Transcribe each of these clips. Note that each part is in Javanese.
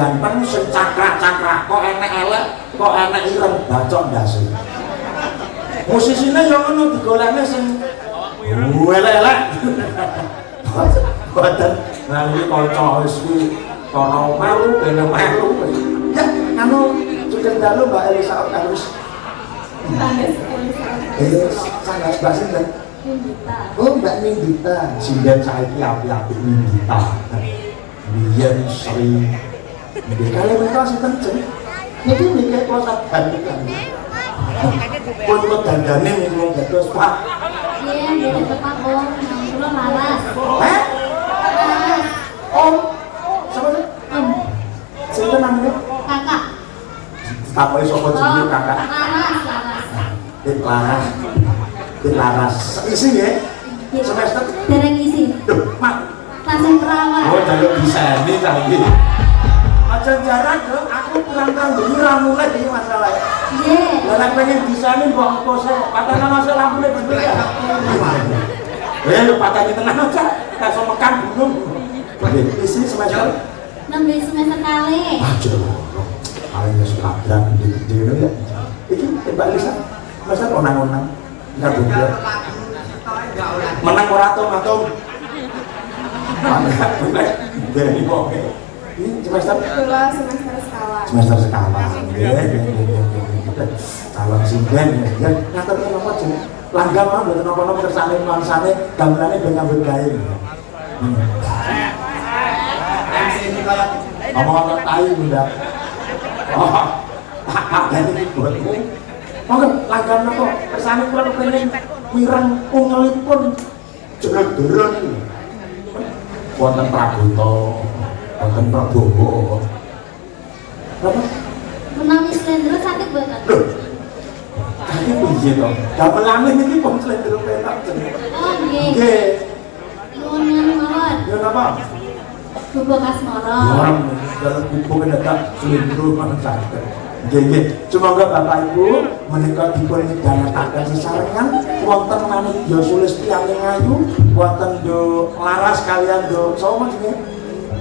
ganteng sing cakrak-cakrak kok enek elek kok enek ireng bacok ndase musisine yo ngono digolekne sing elek-elek boten nah iki kanca wis kuwi kono melu ben melu ya anu sudah dalu Mbak Elisa harus sangat Mbak sinten Nindita. Oh Mbak Nindita sinden saiki api-api Nindita biyen sering kalau mereka sinten jeneng niki niki kloset bandikan pun kok dandane ning wong dados Pak Iya, beda tepak om, kula laras. eh Laras. Om siapa sih Om, sinten namanya kakak. takoki sapa jenenge kakak Laras, laras. Laras Laras isi ya semester Dereng isi. duh mak Langsung perawat. oh jaluk diseni cah iki aja jarak dong aku kurang-kurang demi mulai iki masalah Iya. lah pengen diseni mbok engko sik patana masuk lampune bener ya lu patani tenang aja langsung mekan gunung isi semester 6 semester kali. aja paling wis labrak gede ya iki Mbak Lisa masa onang-onang enggak bener menang ora atom dari kok ini semester Kula semester sekawan. semester sekawan calon sinden ya ngatur napa jeneng langgam mah mboten napa-napa kersane mansane gamerane ben nyambut gawe MC ini kaya ngomong tai bunda oh ini buatmu monggo langgam napa kersane kula kepengin mireng ungelipun jeger-jeger wonten Prabowo wonten Prabowo apa Menawi slendro sakit banget. lho sakit piye to gamelane iki pun slendro penak jenenge Oh nggih. nggih Nuwun nganu mawon. yo napa Bubuk asmara. orang dalam buku mendadak slendro mana sakit nggih semoga Bapak Ibu menika dipun midhanetaken sesarengan wonten manut yo Sulistiani Ngayu wonten yo Laras kalian yo sapa jenenge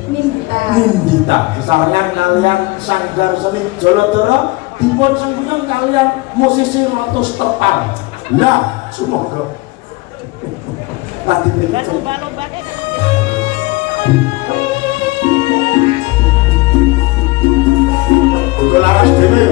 Nindita. Nindita sesarengan kalian Sanggar Seni Jolodoro dipun sengkuyung kalian musisi Lotus Terpal lah semoga tadi lomba-lomba Laras dhewe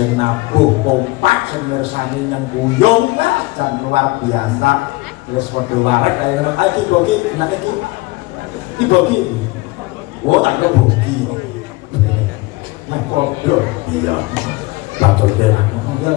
sing nabuh kompak sing mirsani yang guyung dan luar biasa. Wis padha wareg kaya ngono. Iki bogi, nek iki bogi. Oh, tak kira bogi. Nek padha iya. Batul tenan. Ya.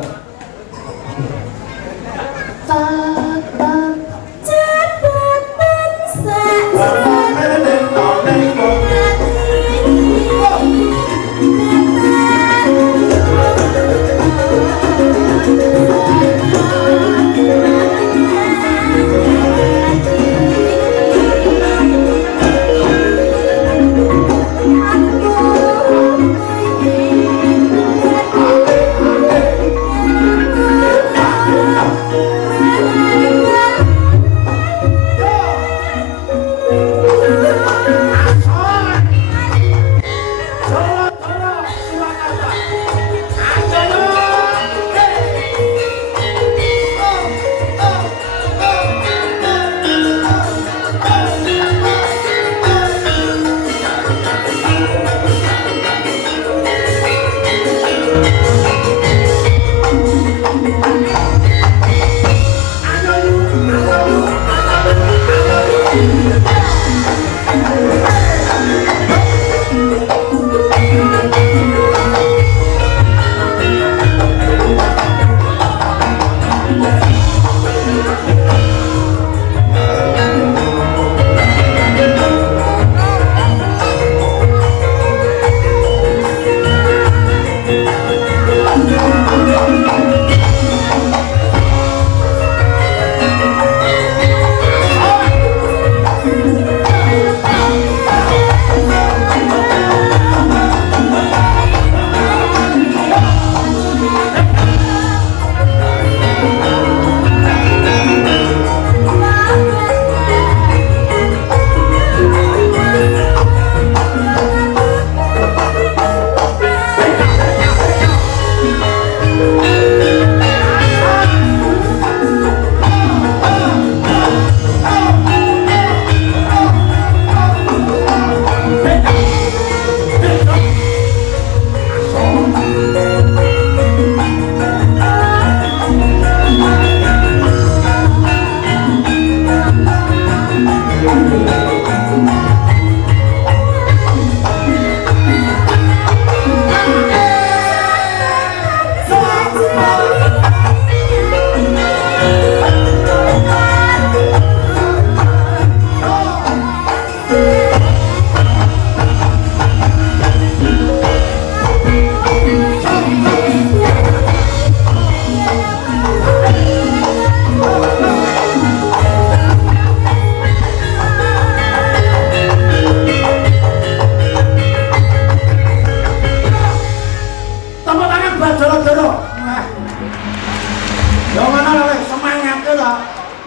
Semangat,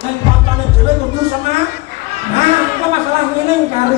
ning kancane dhewe kudu semangat. Nah, itu masalah ngene kari